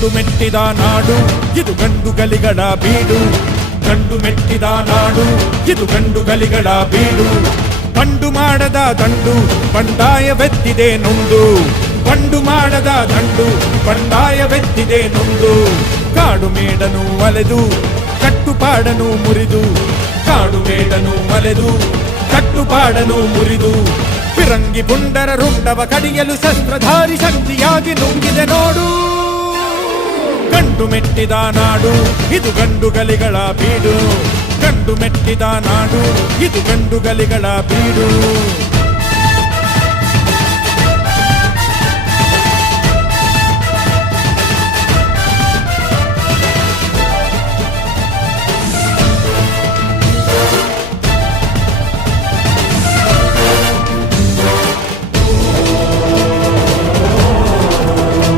ಗಂಡು ಮೆಟ್ಟಿದ ನಾಡು ಇದು ಗಂಡು ಗಲಿಗಳ ಬೀಡು ಗಂಡು ಮೆಟ್ಟಿದ ನಾಡು ಇದು ಗಂಡು ಗಲಿಗಳ ಬೀಡು ಬಂಡು ಮಾಡದ ದಂಡು ಬಂಡಾಯವೆತ್ತಿದೆ ನೊಂದು ಬಂಡು ಮಾಡದ ದಂಡು ಬಂಡಾಯವೆತ್ತಿದೆ ನೊಂದು ಕಾಡು ಮೇಡನು ಅಲೆದು ಕಟ್ಟುಪಾಡನು ಮುರಿದು ಕಾಡು ಮೇಡನು ಅಲೆದು ಕಟ್ಟುಪಾಡನು ಮುರಿದು ಫಿರಂಗಿ ಪುಂಡರ ರುಂಡವ ಕಡಿಯಲು ಶಸ್ತ್ರಧಾರಿ ಶಕ್ತಿಯಾಗಿ ನುಂಗಿದೆ ನೋಡು ಗಂಡು ಮೆಟ್ಟಿದ ನಾಡು ಇದು ಗಂಡು ಗಲಿಗಳ ಬೀಡು ಗಂಡು ಮೆಟ್ಟಿದ ನಾಡು ಇದು ಗಂಡು ಗಲಿಗಳ ಬೀಡು